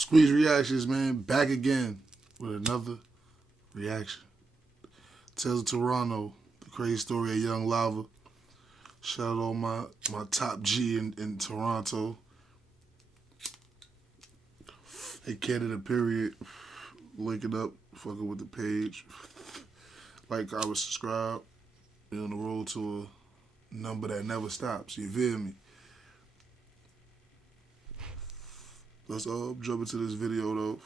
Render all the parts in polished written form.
Squeeze Reactions, man, back again with another reaction. Tales of Toronto, the crazy story of Young Lava. Shout out all my top G in Toronto. Hey, Canada, period. Link it up, fucking with the page. Like, comment, subscribe. Be on the road to a number that never stops. You feel me? Let's jump into this video though.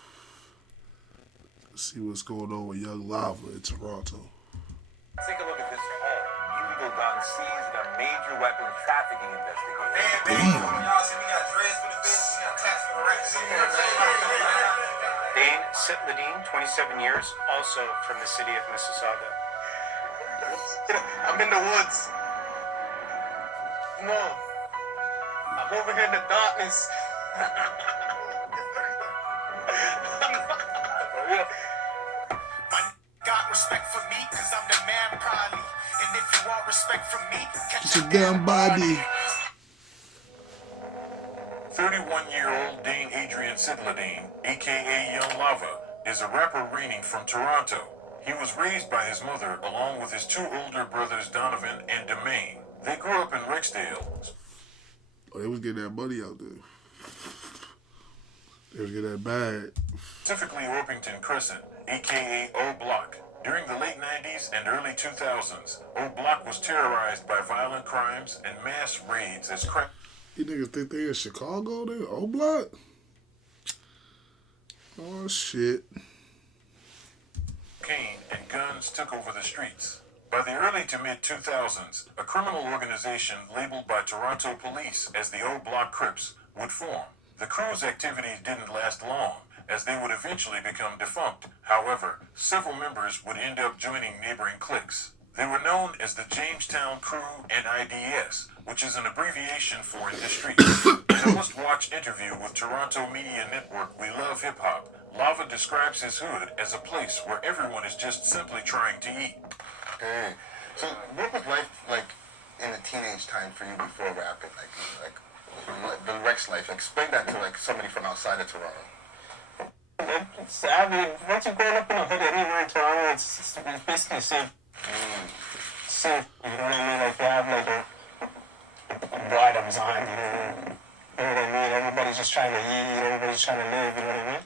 Let's see what's going on with Young Lava in Toronto. Take a look at this home. Illegal gun seized in a major weapon trafficking investigation. Damn. Y'all see we got dreads for the fence, we got tats for the rest. Dane Sitladine, 27 years, also from the city of Mississauga. I'm in the woods. No. I'm over here in the darkness. Got respect for me, cause I'm the man probably. And if you want respect from me, catch It's a damn body. 31-year-old Dane Adrian Sitladine, a.k.a. Young Lava, is a rapper reigning from Toronto. He was raised by his mother along with his two older brothers Donovan and Demain. They grew up in Rexdale. Oh, they was getting that money out there. They was getting that bag. Specifically Orpington Crescent, aka O Block. During the late 90s and early 2000s, O Block was terrorized by violent crimes and mass raids as crack. You niggas think they in Chicago there? O Block? Oh shit. Cocaine and guns took over the streets. By the early to mid-2000s, a criminal organization labeled by Toronto police as the O Block Crips would form. The crew's activities didn't last long, as they would eventually become defunct. However, several members would end up joining neighboring cliques. They were known as the Jamestown Crew and IDS, which is an abbreviation for In the Streets. In a must-watch interview with Toronto media network We Love Hip Hop, Lava describes his hood as a place where everyone is just simply trying to eat. Hey, so what was life like in the teenage time for you before rapping? Like the Rex life. Explain that to like somebody from outside of Toronto. I mean, once you're growing up in a hood anywhere in Toronto, it's basically safe. Safe, you know what I mean? Like, you have like a bottoms on, you know what I mean? Everybody's just trying to eat, everybody's trying to live, you know what I mean?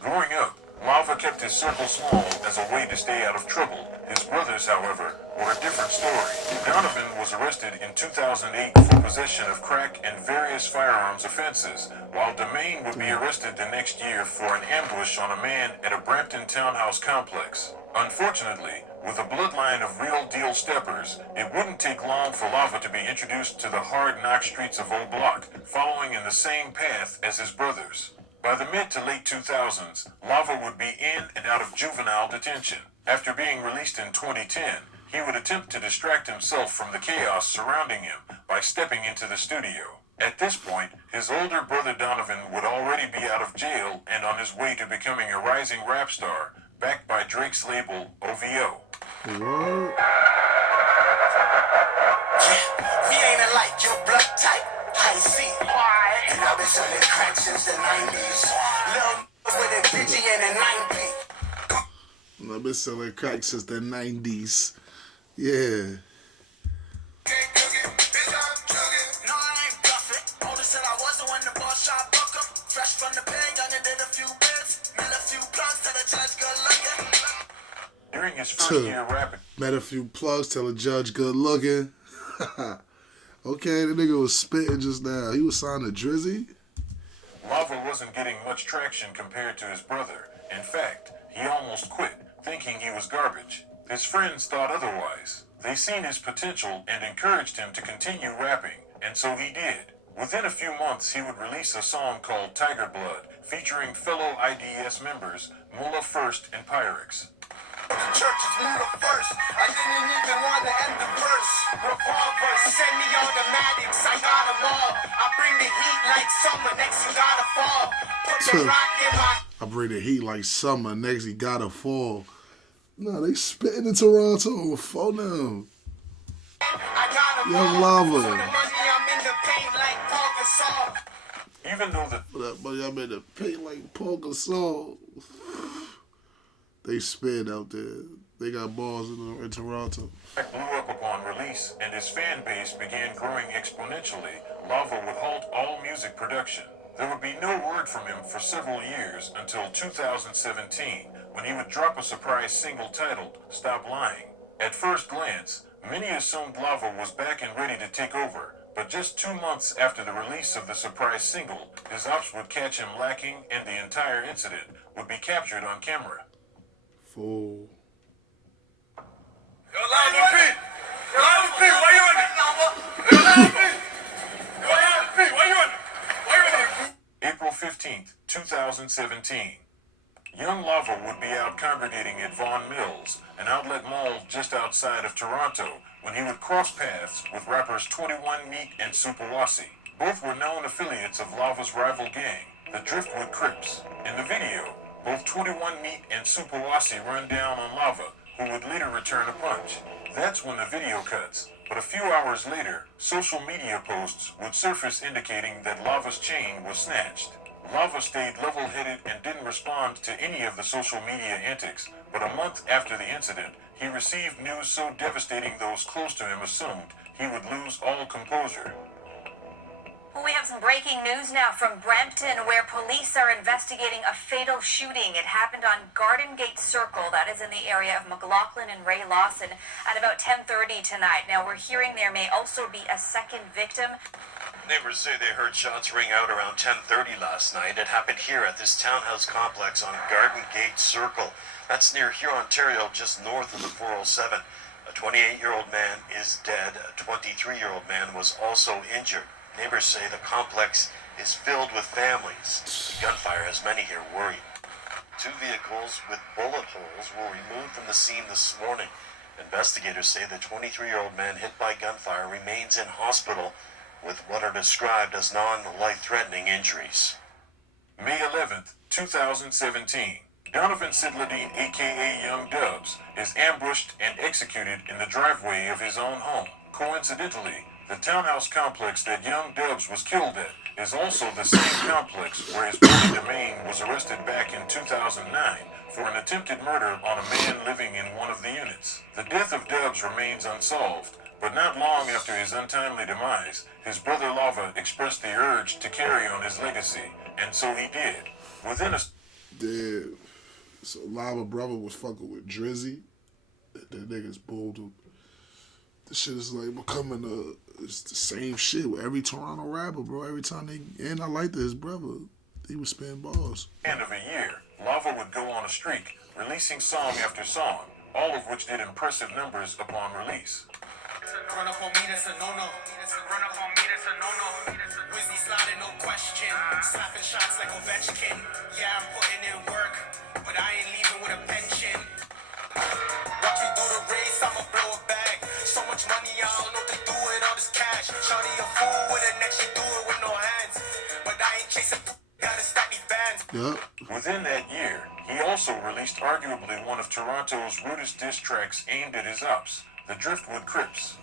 Growing up, Lava kept his circle small as a way to stay out of trouble. His brothers, however, were a different story. Donovan was arrested in 2008 for possession of crack and various firearms offenses, while Demain would be arrested the next year for an ambush on a man at a Brampton townhouse complex. Unfortunately, with a bloodline of real-deal steppers, it wouldn't take long for Lava to be introduced to the hard-knock streets of O Block, following in the same path as his brothers. By the mid to late 2000s, Lava would be in and out of juvenile detention. After being released in 2010, he would attempt to distract himself from the chaos surrounding him by stepping into the studio. At this point, his older brother Donovan would already be out of jail and on his way to becoming a rising rap star, backed by Drake's label OVO. What? We ain't alike, your blood type, I see. Why? And I've been selling crack since the 90s. Lil' with a Digi and a 90. I've been selling crack since the 90s. Yeah. During his first year rapping, Met a few plugs, tell the judge good looking. Okay, the nigga was spitting just now. He was signed to Drizzy. Lava wasn't getting much traction compared to his brother. In fact, he almost quit, thinking he was garbage. His friends thought otherwise. They seen his potential and encouraged him to continue rapping, and so he did. Within a few months, he would release a song called Tiger Blood, featuring fellow IDS members Mullah First and Pyrex. The church is Muda first. I didn't even want to end the verse. Revolvers, semi-automatics, I got them all. I bring the heat like summer, next you gotta fall. Put the rock in my... I bring the heat like summer, next he gotta fall. Nah, they spitting in Toronto on phone now. I got them Young all. Lava. For the money, I'm in the paint like Paul Gasol. Even though the For that money, I made to pay like Paul Gasol. They spin out there. They got balls in Toronto. track blew up upon release and his fan base began growing exponentially, Lava would halt all music production. There would be no word from him for several years until 2017, when he would drop a surprise single titled Stop Lying. At first glance, many assumed Lava was back and ready to take over, but just 2 months after the release of the surprise single, his ops would catch him lacking and the entire incident would be captured on camera. Fool. Yo, Lava P! Yo, Lava P, why you on it? Yo, Lava P! Yo, Lava P, why you on it? Why you on it? April 15th, 2017. Young Lava would be out congregating at Vaughan Mills, an outlet mall just outside of Toronto, when he would cross paths with rappers 21 Meat and Supawasi. Both were known affiliates of Lava's rival gang, the Driftwood Crips. In the video, both 21 Meat and Supawasi run down on Lava, who would later return a punch. That's when the video cuts. But a few hours later, social media posts would surface indicating that Lava's chain was snatched. Lava stayed level-headed and didn't respond to any of the social media antics, but a month after the incident, he received news so devastating those close to him assumed he would lose all composure. Well, we have some breaking news now from Brampton, where police are investigating a fatal shooting. It happened on Garden Gate Circle, that is in the area of McLaughlin and Ray Lawson, at about 10:30 tonight. Now, we're hearing there may also be a second victim. Neighbors say they heard shots ring out around 10:30 last night. It happened here at this townhouse complex on Garden Gate Circle. That's near Huron, Ontario, just north of the 407. A 28-year-old man is dead. A 23-year-old man was also injured. Neighbors say the complex is filled with families. The gunfire has many here worried. 2 vehicles with bullet holes were removed from the scene this morning. Investigators say the 23-year-old man hit by gunfire remains in hospital with what are described as non-life-threatening injuries. May 11th, 2017. Donovan Sidladine, a.k.a. Young Dubs, is ambushed and executed in the driveway of his own home. Coincidentally, the townhouse complex that Young Dubs was killed at is also the same complex where his brother Demain was arrested back in 2009 for an attempted murder on a man living in one of the units. The death of Dubs remains unsolved, but not long after his untimely demise, his brother Lava expressed the urge to carry on his legacy, and so he did. Within a... Damn. So Lava brother was fucking with Drizzy. That niggas booed him. This shit is like becoming it's the same shit with every Toronto rapper, bro. Every time and I liked his brother. He was spitting balls. End of a year, Lava would go on a streak, releasing song after song, all of which did impressive numbers upon release. Run up on me, that's a no-no. Run up on me, that's a no-no. Wizzy sliding, no question. Slapping shots like Ovechkin. Yeah, I'm putting in work, but I ain't leaving with a pension. Watch me do the race, I'ma blow a bag. So much money, I don't know what to do with all this cash. Shawty a fool with her neck, she do it with no hands. But I ain't chasing, gotta stack these bands. Yup. Within that year, he also released arguably one of Toronto's rudest diss tracks aimed at his ops, the Driftwood Crips.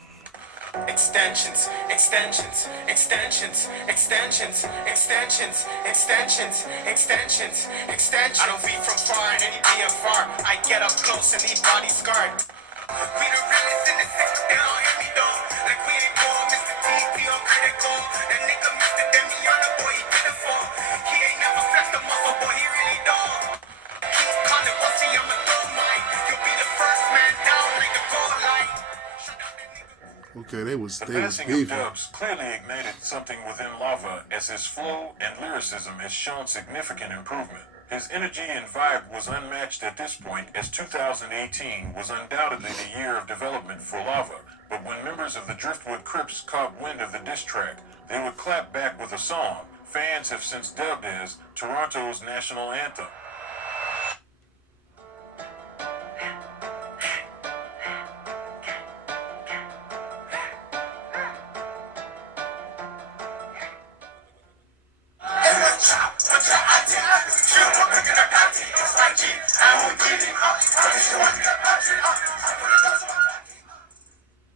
Extensions, extensions, extensions, extensions, extensions, extensions, extensions, extensions. I don't beat from far and any BFR. I get up close and leave body scarred. We the realest in the sector, they don't hit me though. Like we ain't going, Mr. TP on critical. That nigga Mr. Demiano, boy, he did it for. He ain't never flexed a muscle, boy, he really don't. Keep calling pussy, I'ma throw mine. You'll be the first man down like the goal line. Shut up, that nigga. Okay, they was The passing of beefing. Dubs clearly ignited something within Lava, as his flow and lyricism has shown significant improvement. His energy and vibe was unmatched at this point, as 2018 was undoubtedly the year of development for Lava. But when members of the Driftwood Crips caught wind of the diss track, they would clap back with a song fans have since dubbed as Toronto's national anthem.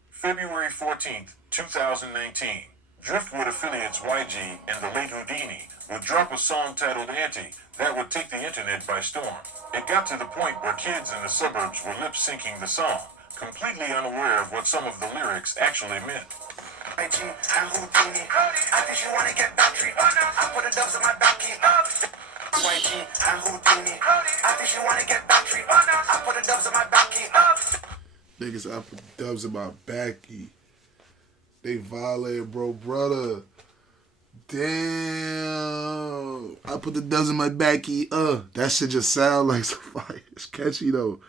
February 14th, 2019. Driftwood affiliates YG and the late Houdini would drop a song titled Auntie that would take the internet by storm. It got to the point where kids in the suburbs were lip-syncing the song, completely unaware of what some of the lyrics actually meant. YG and Houdini. I think you wanna get battery. I put the dubs on my backy. YG and Houdini. I think you wanna get battery. I put the dubs on my backy. Niggas, I put dubs in my backy. They violated, bro, brother. Damn. I put the dubs in my backy. That shit just sound like some fire. It's catchy, though.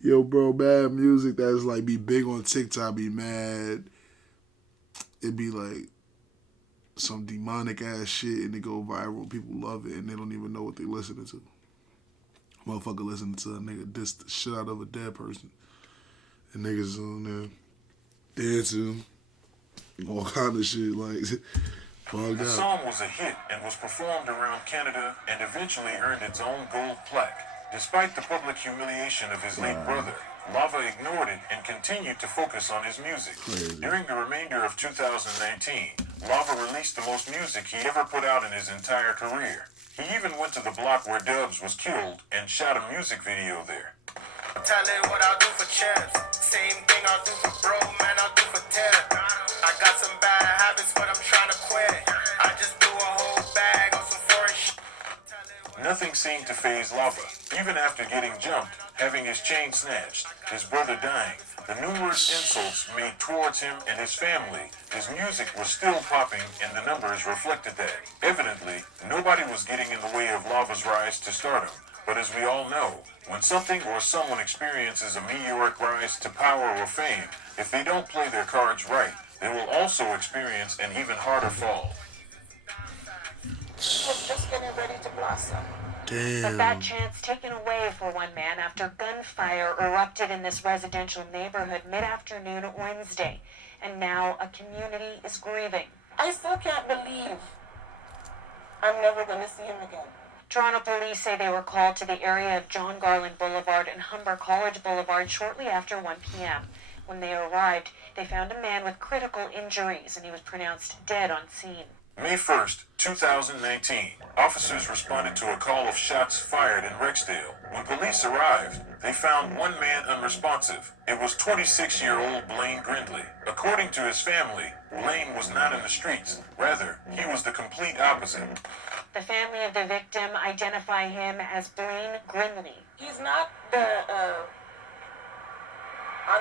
Yo, bro, mad music that's like be big on TikTok be mad. It be like some demonic ass shit and it go viral. People love it and they don't even know what they listening to. Motherfucker listening to a nigga diss the shit out of a dead person. And niggas on there dancing, all kind of shit, like, bugged The out. song was a hit and was performed around Canada and eventually earned its own gold plaque. Despite the public humiliation of his late brother, Lava ignored it and continued to focus on his music. Crazy. During the remainder of 2019, Lava released the most music he ever put out in his entire career. He even went to the block where Dubs was killed and shot a music video there. Tell it what I'll do for chaps. Same thing I'll do for bro, man, I'll do for Ted. I got some bad habits, but I'm trying to quit. I just do a whole bag on some foreign shit. Nothing seemed to faze Lava. Even after getting jumped, having his chain snatched, his brother dying, the numerous insults made towards him and his family, his music was still popping and the numbers reflected that. Evidently, nobody was getting in the way of Lava's rise to stardom. But as we all know, when something or someone experiences a meteoric rise to power or fame, if they don't play their cards right, they will also experience an even harder fall. Was just getting ready to blossom. Damn. But that chance taken away for one man after gunfire erupted in this residential neighborhood mid-afternoon Wednesday. And now a community is grieving. I still can't believe I'm never going to see him again. Toronto police say they were called to the area of John Garland Boulevard and Humber College Boulevard shortly after 1 p.m. When they arrived, they found a man with critical injuries and he was pronounced dead on scene. May 1st, 2019, officers responded to a call of shots fired in Rexdale. When police arrived, they found one man unresponsive. It was 26-year-old Blaine Grindley. According to his family, Blaine was not in the streets. Rather, he was the complete opposite. The family of the victim identify him as Blaine Grindley. He's not on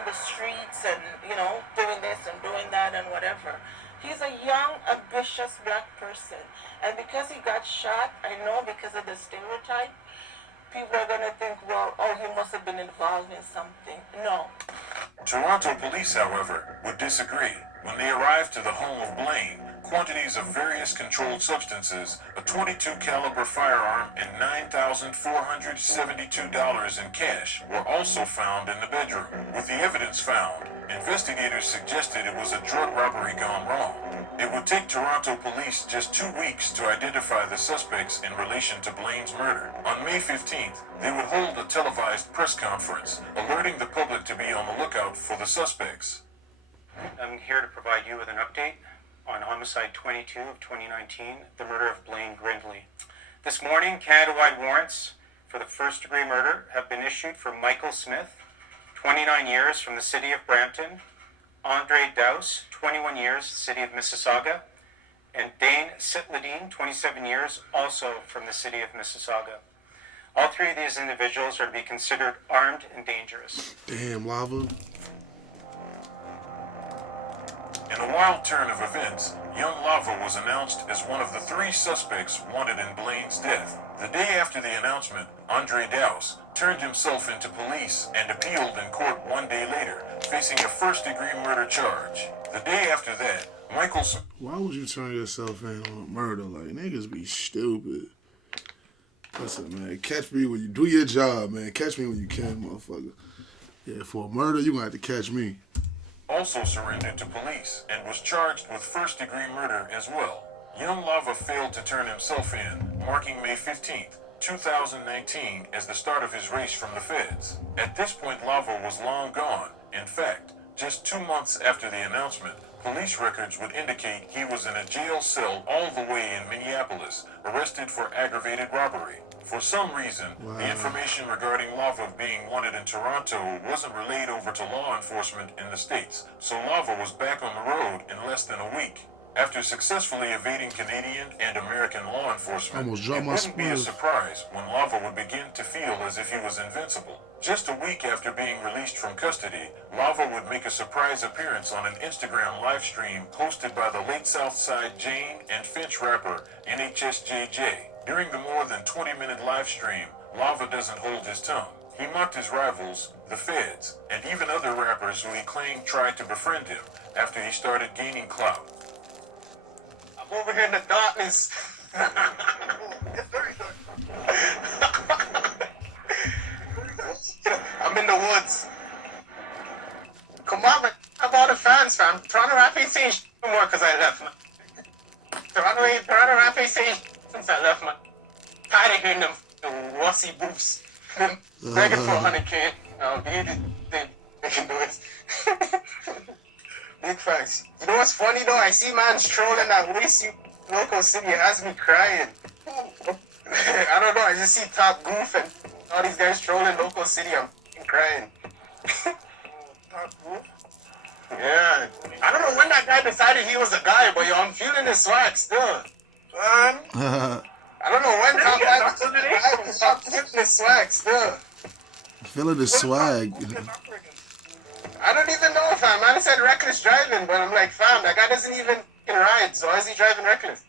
the streets and, doing this and doing that and whatever. He's a young, ambitious black person. And because he got shot, I know because of the stereotype, people are going to think, well, oh, he must have been involved in something. No. Toronto police, however, would disagree. When they arrived to the home of Blaine, quantities of various controlled substances, a .22 caliber firearm, and $9,472 in cash were also found in the bedroom. With the evidence found, investigators suggested it was a drug robbery gone wrong. It would take Toronto police just 2 weeks to identify the suspects in relation to Blaine's murder. On May 15th, they would hold a televised press conference, alerting the public to be on the lookout for the suspects. I'm here to provide you with an update on Homicide 22 of 2019, the murder of Blaine Grindley. This morning, Canada-wide warrants for the first-degree murder have been issued for Michael Smith, 29 years, from the city of Brampton, Andre Dowse, 21 years, city of Mississauga, and Dane Sitladine, 27 years, also from the city of Mississauga. All three of these individuals are to be considered armed and dangerous. Damn, Lava. In a wild turn of events, young Lava was announced as one of the 3 suspects wanted in Blaine's death. The day after the announcement, Andre Dowse turned himself into police and appealed in court 1 day later, facing a first-degree murder charge. The day after that, Michael... Why would you turn yourself in on a murder? Like, niggas be stupid. Listen, man, catch me when you do your job, man. Catch me when you can, motherfucker. Yeah, for a murder, you gonna have to catch me. also surrendered to police and was charged with first-degree murder as well. Young Lava failed to turn himself in, marking May 15th, 2019 as the start of his race from the feds. At this point, Lava was long gone. In fact, just 2 months after the announcement, Police records would indicate he was in a jail cell all the way in Minneapolis, arrested for aggravated robbery. For some reason, the information regarding Lava being wanted in Toronto wasn't relayed over to law enforcement in the States, so Lava was back on the road in less than a week. After successfully evading Canadian and American law enforcement, Almost it dropped my wouldn't be a Smurf. surprise when Lava would begin to feel as if he was invincible. Just a week after being released from custody, Lava would make a surprise appearance on an Instagram live stream hosted by the late Southside Jane and Finch rapper NHSJJ. During the more than 20-minute live stream, Lava doesn't hold his tongue. He mocked his rivals, the Feds, and even other rappers who he claimed tried to befriend him after he started gaining clout. I'm over here in the darkness. I'm in the woods. Come on, man. I'm all the fans, fam. Toronto rap ain't saying shit no more because I left, man. Toronto rap ain't saying shit since I left, man. Tired of hearing them wussy boofs. Them begging for 100K. They making noise. Big facts. You know what's funny though? I see man strolling that waste local city. It has me crying. I don't know. I just see Top Goof and all these guys trolling local city. I'm crying. Top Goof? Yeah. I don't know when that guy decided he was a guy, but yo, I'm feeling his swag still. Man. I don't know when Top guy decided I was feeling his swag still. Feeling the swag. I don't even know, fam. Man said reckless driving, but I'm like, fam, that guy doesn't even ride, so why is he driving reckless?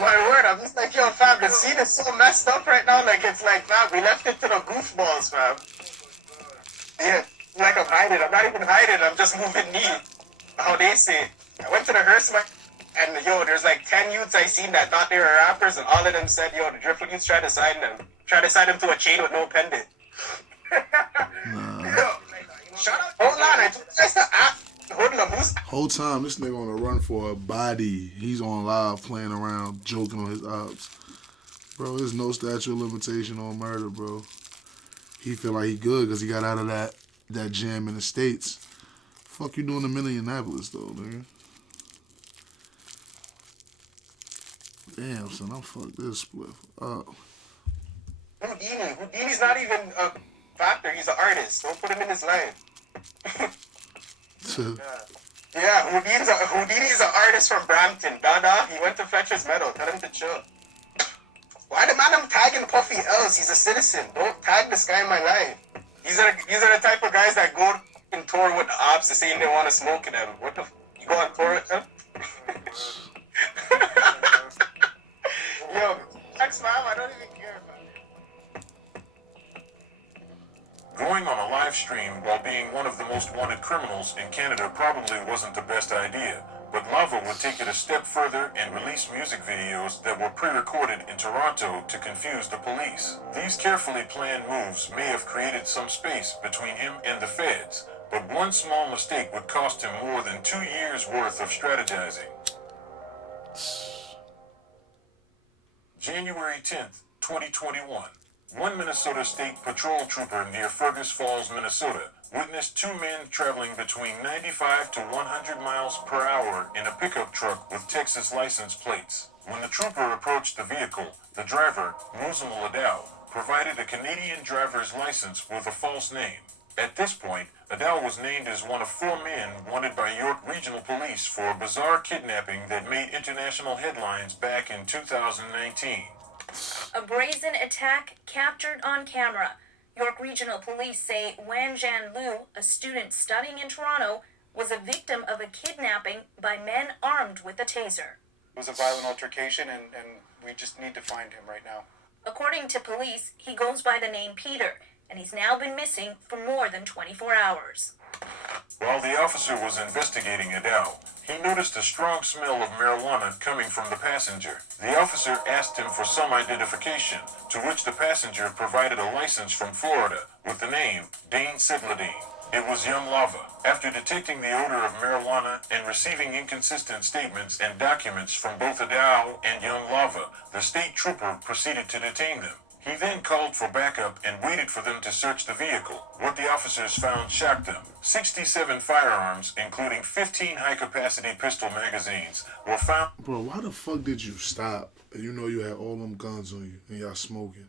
My word, I'm just like, yo, fam, the scene is so messed up right now. Like, it's like, fam, we left it to the goofballs, fam. Yeah, like I'm hiding. I'm not even hiding. I'm just moving knee. How they say. I went to the hearse, and yo, there's like 10 youths I seen that thought they were rappers, and all of them said, yo, the Driftle youths tried to sign them. Tried to sign them to a chain with no pendant. Yo, shut up. Hold on, I told you guys to act. Whole time, this nigga on a run for a body. He's on live playing around, joking on his ops. Bro, there's no statute of limitation on murder, bro. He feel like he good because he got out of that jam in the States. Fuck you doing in Minneapolis, though, nigga? Damn, son, I'm fucked this split up. Houdini's not even a factor. He's an artist. Don't put him in his life. Yeah, Houdini's an artist from Brampton. Dada, he went to fetch his medal. Tell him to chill. Why the man I'm tagging Puffy L's? He's a citizen. Don't tag this guy in my life. These are the type of guys that go and tour with the ops to say they want to smoke them. What the you go on tour with them? Yo, text mom, I don't even care, man. Going on a live stream while being one of the most wanted criminals in Canada probably wasn't the best idea, but Lava would take it a step further and release music videos that were pre-recorded in Toronto to confuse the police. These carefully planned moves may have created some space between him and the Feds, but one small mistake would cost him more than 2 years' worth of strategizing. January 10th, 2021. One Minnesota State Patrol trooper near Fergus Falls, Minnesota, witnessed two men traveling between 95 to 100 miles per hour in a pickup truck with Texas license plates. When the trooper approached the vehicle, the driver, Musim Ladau, provided a Canadian driver's license with a false name. At this point, Adele was named as one of 4 men wanted by York Regional Police for a bizarre kidnapping that made international headlines back in 2019. A brazen attack captured on camera. York Regional Police say Wan Jan Liu, a student studying in Toronto, was a victim of a kidnapping by men armed with a taser. It was a violent altercation, and we just need to find him right now. According to police, he goes by the name Peter, and he's now been missing for more than 24 hours. While the officer was investigating Adele, he noticed a strong smell of marijuana coming from the passenger. The officer asked him for some identification, to which the passenger provided a license from Florida with the name Dane Sidladine. It was Young Lava. After detecting the odor of marijuana and receiving inconsistent statements and documents from both Adele and Young Lava, the state trooper proceeded to detain them. He then called for backup and waited for them to search the vehicle. What the officers found shocked them. 67 firearms, including 15 high-capacity pistol magazines, were found. Bro, why the fuck did you stop and you know you had all them guns on you and y'all smoking?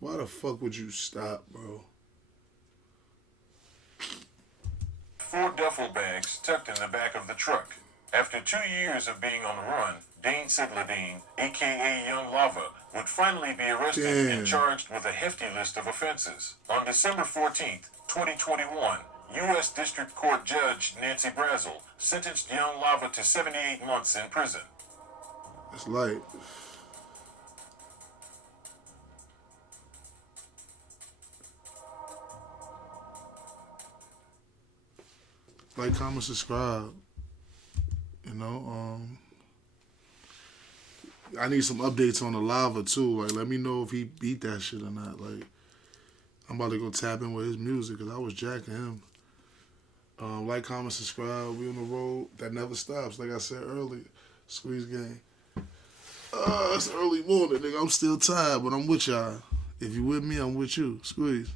Why the fuck would you stop, bro? 4 duffel bags tucked in the back of the truck. After 2 years of being on the run, Dane Sidladine, a.k.a. Young Lava, would finally be arrested and charged with a hefty list of offenses. On December 14th, 2021, U.S. District Court Judge Nancy Brazel sentenced Young Lava to 78 months in prison. It's light. Like, comment, subscribe. You know, I need some updates on the Lava too. Like, let me know if he beat that shit or not. Like, I'm about to go tap in with his music because I was jacking him. Like, comment, subscribe. We on the road that never stops. Like I said earlier, Squeeze Gang. It's early morning, nigga. I'm still tired, but I'm with y'all. If you with me, I'm with you. Squeeze.